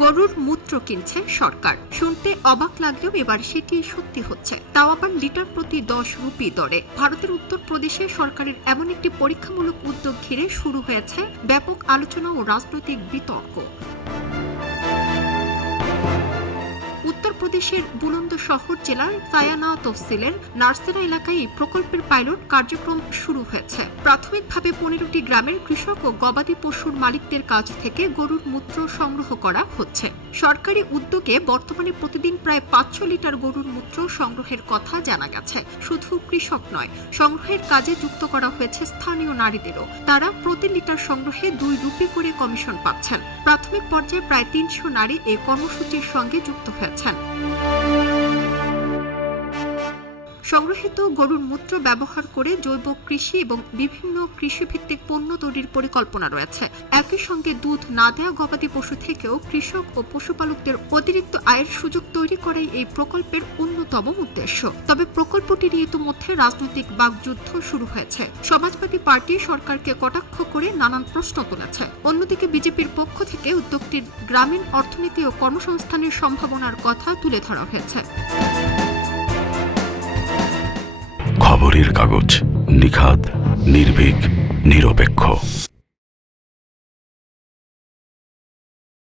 গরুর মূত্র কিনছে সরকার। শুনতে অবাক লাগলেও এবার সেটি সত্যি হচ্ছে, তাও আবার লিটার প্রতি 10 রুপি দরে। ভারতের উত্তরপ্রদেশে সরকারের এমন একটি পরীক্ষামূলক উদ্যোগ ঘিরে শুরু হয়েছে ব্যাপক আলোচনা ও রাজনৈতিক বিতর্ক। উত্তরপ্রদেশের বুলন্দশহর জেলার সায়ানা তহসিলের নার্সেরা এলাকায় এই প্রকল্পের পাইলট কার্যক্রম শুরু হয়েছে। প্রাথমিকভাবে 15টি গ্রামের কৃষক ও গবাদি পশুর মালিকদের কাছ থেকে গরুর মূত্র সংগ্রহ করা হচ্ছে। সরকারি উদ্যোগে বর্তমানে প্রতিদিন প্রায় 500 লিটার গরুর মূত্র সংগ্রহের কথা জানা গেছে। শুধু কৃষক নয়, সংগ্রহের কাজে যুক্ত করা হয়েছে স্থানীয় নারীদেরও। তারা প্রতি লিটার সংগ্রহে 2 রুপি করে কমিশন পাচ্ছেন। প্রাথমিক পর্যায়ে প্রায় 300 নারী এই কর্মসূচির সঙ্গে যুক্ত হয়েছেন। সংগ্রহিত গরুর মূত্র ব্যবহার করে জৈব কৃষি এবং বিভিন্ন কৃষিভিত্তিক পণ্য তৈরির পরিকল্পনা রয়েছে। একই সঙ্গে দুধ না দেয়া গবাদি পশু থেকেও কৃষক ও পশুপালকদের অতিরিক্ত আয়ের সুযোগ তৈরি করাই এই প্রকল্পের অন্যতম উদ্দেশ্য। তবে প্রকল্পটি নিয়ে ইতিমধ্যে রাজনৈতিক বাকযুদ্ধ শুরু হয়েছে। সমাজবাদী পার্টি সরকারকে কটাক্ষ করে নানান প্রশ্ন তুলেছে। অন্যদিকে বিজেপির পক্ষ থেকে উদ্যোগটির গ্রামীণ অর্থনীতি ও কর্মসংস্থানের সম্ভাবনার কথা তুলে ধরা হয়েছে। খবরের কাগজ, নিখাত, নির্ভীক, নিরপেক্ষ।